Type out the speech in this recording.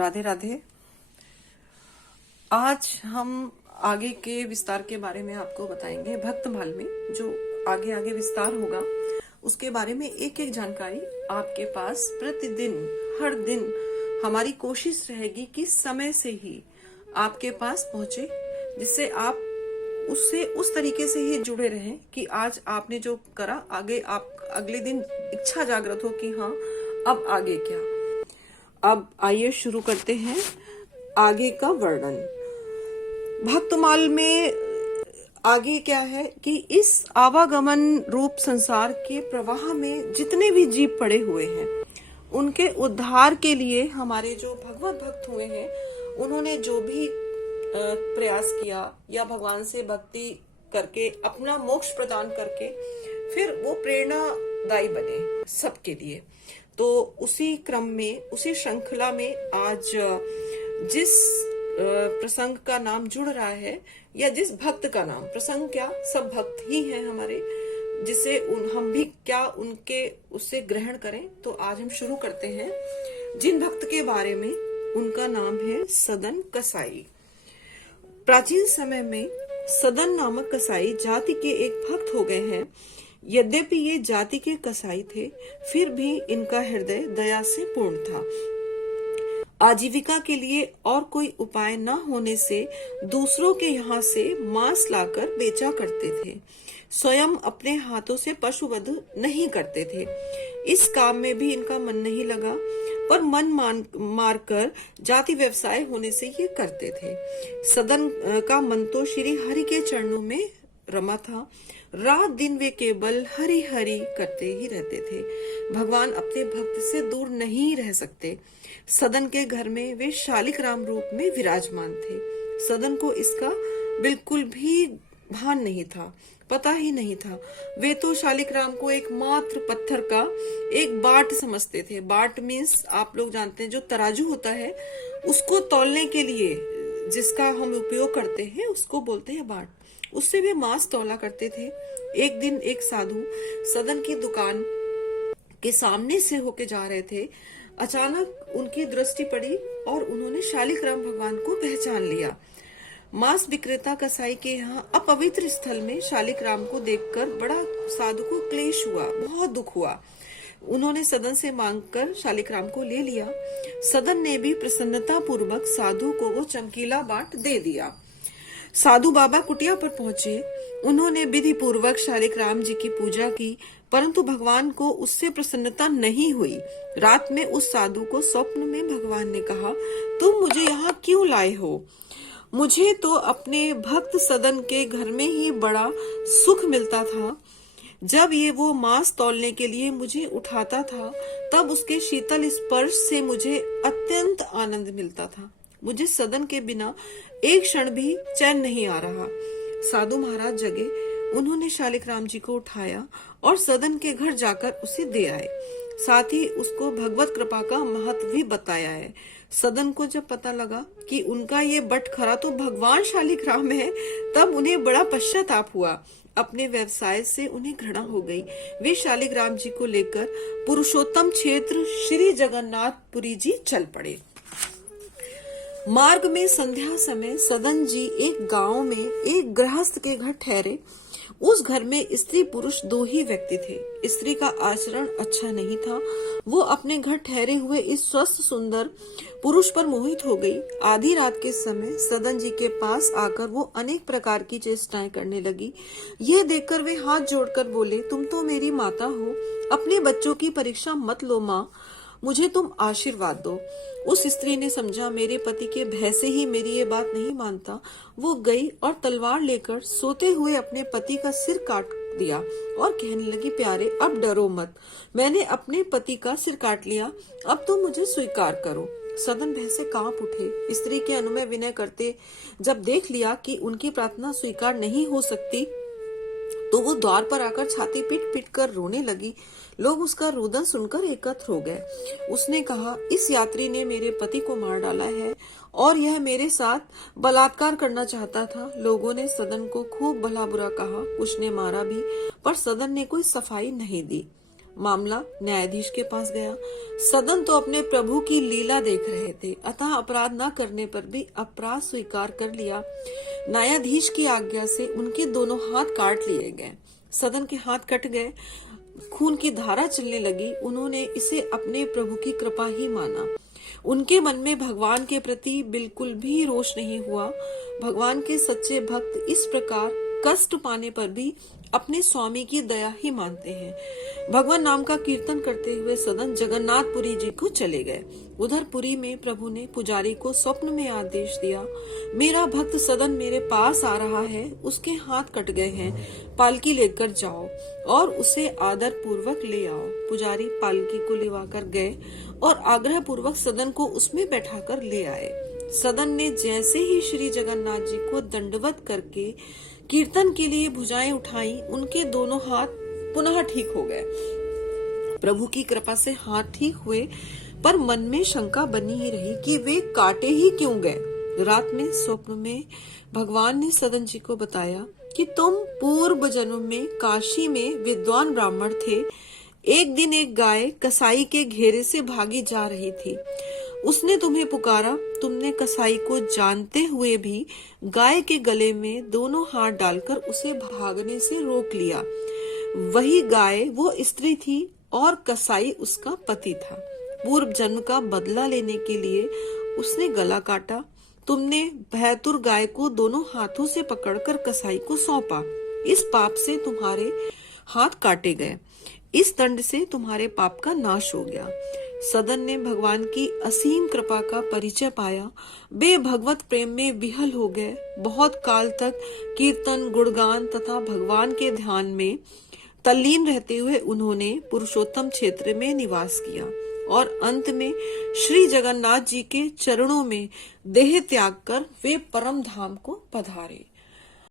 राधे राधे। आज हम आगे के विस्तार के बारे में आपको बताएंगे। भक्तमाल में जो आगे आगे विस्तार होगा उसके बारे में एक एक जानकारी आपके पास प्रतिदिन हर दिन हमारी कोशिश रहेगी कि समय से ही आपके पास पहुंचे, जिससे आप उससे उस तरीके से ही जुड़े रहें कि आज आपने जो करा आगे आप अगले दिन इच्छा जागृत हो कि हाँ अब आगे क्या। अब आइए शुरू करते हैं आगे का वर्णन। भक्तमाल में आगे क्या है कि इस आवागमन रूप संसार के प्रवाह में जितने भी जीव पड़े हुए हैं उनके उद्धार के लिए हमारे जो भगवत भक्त हुए हैं उन्होंने जो भी प्रयास किया या भगवान से भक्ति करके अपना मोक्ष प्रदान करके फिर वो प्रेरणादायी बने सबके लिए। तो उसी क्रम में उसी श्रृंखला में आज जिस प्रसंग का नाम जुड़ रहा है या जिस भक्त का नाम, प्रसंग क्या सब भक्त ही हैं हमारे, जिसे हम भी क्या उनके उससे ग्रहण करें। तो आज हम शुरू करते हैं जिन भक्त के बारे में, उनका नाम है सदन कसाई। प्राचीन समय में सदन नामक कसाई जाति के एक भक्त हो गए हैं। यद्यपि ये जाति के कसाई थे फिर भी इनका हृदय दया से पूर्ण था। आजीविका के लिए और कोई उपाय न होने से दूसरों के यहाँ से मांस लाकर बेचा करते थे। स्वयं अपने हाथों से पशुवध नहीं करते थे। इस काम में भी इनका मन नहीं लगा, पर मन मारकर जाति व्यवसाय होने से ये करते थे। सदन का मन तो श्री हरि के चरणों में रमा था। रात दिन वे केवल हरि हरि करते ही रहते थे। भगवान अपने भक्त से दूर नहीं रह सकते। सदन के घर में वे शालिक राम रूप में विराजमान थे। सदन को इसका बिल्कुल भी भान नहीं था, पता ही नहीं था। वे तो शालिक राम को एक मात्र पत्थर का एक बाट समझते थे। बाट मीन्स आप लोग जानते हैं जो तराजू होता है, उसको तौलने के लिए जिसका हम उपयोग करते हैं उसको बोलते हैं बाट। उससे वे मांस तौला करते थे। एक दिन एक साधु सदन की दुकान के सामने से होके जा रहे थे। अचानक उनकी दृष्टि पड़ी और उन्होंने शालिक राम भगवान को पहचान लिया। मांस विक्रेता कसाई के यहाँ अपवित्र स्थल में शालिक राम को देखकर बड़ा साधु को क्लेश हुआ, बहुत दुख हुआ। उन्होंने सदन से मांगकर शालिक राम को ले लिया। सदन ने भी प्रसन्नता पूर्वक साधु को वो चमकीला बाट दे दिया। साधु बाबा कुटिया पर पहुंचे। उन्होंने विधि पूर्वक शालिक राम जी की पूजा की, परंतु भगवान को उससे प्रसन्नता नहीं हुई। रात में उस साधु को स्वप्न में भगवान ने कहा, तुम मुझे यहाँ क्यों लाए हो? मुझे तो अपने भक्त सदन के घर में ही बड़ा सुख मिलता था। जब ये वो मांस तौलने के लिए मुझे उठाता था तब उसके शीतल स्पर्श से मुझे अत्यंत आनंद मिलता था। मुझे सदन के बिना एक क्षण भी चैन नहीं आ रहा। साधु महाराज जगे। उन्होंने शालिक राम जी को उठाया और सदन के घर जाकर उसे दे आए। साथ ही उसको भगवत कृपा का महत्व भी बताया है। सदन को जब पता लगा कि उनका ये बटखरा तो भगवान शालिक राम है, तब उन्हें बड़ा पश्चाताप हुआ। अपने व्यवसाय से उन्हें घृणा हो गई। वे शालिक राम जी को लेकर पुरुषोत्तम क्षेत्र श्री जगन्नाथपुरी जी चल पड़े। मार्ग में संध्या समय सदन जी एक गांव में एक गृहस्थ के घर ठहरे। उस घर में स्त्री पुरुष दो ही व्यक्ति थे। स्त्री का आचरण अच्छा नहीं था। वो अपने घर ठहरे हुए इस स्वस्थ सुंदर पुरुष पर मोहित हो गई। आधी रात के समय सदन जी के पास आकर वो अनेक प्रकार की चेष्टाएं करने लगी। ये देखकर वे हाथ जोड़कर बोले, तुम तो मेरी माता हो, अपने बच्चों की परीक्षा मत लो माँ, मुझे तुम आशीर्वाद दो। उस स्त्री ने समझा मेरे पति के भय से ही मेरी ये बात नहीं मानता। वो गई और तलवार लेकर सोते हुए अपने पति का सिर काट दिया और कहने लगी, प्यारे अब डरो मत, मैंने अपने पति का सिर काट लिया, अब तुम मुझे स्वीकार करो। सदन भय से कांप उठे। स्त्री के अनुमय विनय करते जब देख लिया कि उनकी प्रार्थना स्वीकार नहीं हो सकती तो वो द्वार पर आकर छाती पीट पीट कर रोने लगी। लोग उसका रुदन सुनकर एकत्र हो गए। उसने कहा, इस यात्री ने मेरे पति को मार डाला है और यह मेरे साथ बलात्कार करना चाहता था। लोगों ने सदन को खूब भला बुरा कहा, कुछ ने मारा भी, पर सदन ने कोई सफाई नहीं दी। मामला न्यायाधीश के पास गया। सदन तो अपने प्रभु की लीला देख रहे थे, अतः अपराध न करने पर भी अपराध स्वीकार कर लिया। न्यायाधीश की आज्ञा से उनके दोनों हाथ काट लिए गए। सदन के हाथ कट गए, खून की धारा चलने लगी। उन्होंने इसे अपने प्रभु की कृपा ही माना। उनके मन में भगवान के प्रति बिल्कुल भी रोष नहीं हुआ। भगवान के सच्चे भक्त इस प्रकार कष्ट पाने पर भी अपने स्वामी की दया ही मानते हैं। भगवान नाम का कीर्तन करते हुए सदन जगन्नाथपुरी जी को चले गए। उधर पुरी में प्रभु ने पुजारी को स्वप्न में आदेश दिया, मेरा भक्त सदन मेरे पास आ रहा है, उसके हाथ कट गए हैं, पालकी लेकर जाओ और उसे आदर पूर्वक ले आओ। पुजारी पालकी को लेवाकर गए और आग्रह पूर्वक सदन को उसमें बैठाकर ले आए। सदन ने जैसे ही श्री जगन्नाथ जी को दंडवत करके कीर्तन के लिए भुजाएं उठाई, उनके दोनों हाथ पुनः ठीक हो गए। प्रभु की कृपा से हाथ ठीक हुए, पर मन में शंका बनी ही रही कि वे काटे ही क्यों गए। रात में स्वप्न में भगवान ने सदन जी को बताया कि तुम पूर्व जन्म में काशी में विद्वान ब्राह्मण थे। एक दिन एक गाय कसाई के घेरे से भागी जा रही थी। उसने तुम्हें पुकारा, तुमने कसाई को जानते हुए भी गाय के गले में दोनों हाथ डालकर उसे भागने से रोक लिया। वही गाय वो स्त्री थी और कसाई उसका पति था। पूर्व जन्म का बदला लेने के लिए उसने गला काटा। तुमने भयतुर गाय को दोनों हाथों से पकड़कर कसाई को सौंपा। इस पाप से तुम्हारे हाथ काटे गए। इस दंड से तुम्हारे पाप का नाश हो गया। सदन ने भगवान की असीम कृपा का परिचय पाया। वे भगवत प्रेम में विहल हो गए। बहुत काल तक कीर्तन, गुणगान तथा भगवान के ध्यान में तल्लीन रहते हुए उन्होंने पुरुषोत्तम क्षेत्र में निवास किया और अंत में श्री जगन्नाथ जी के चरणों में देह त्याग कर वे परम धाम को पधारे।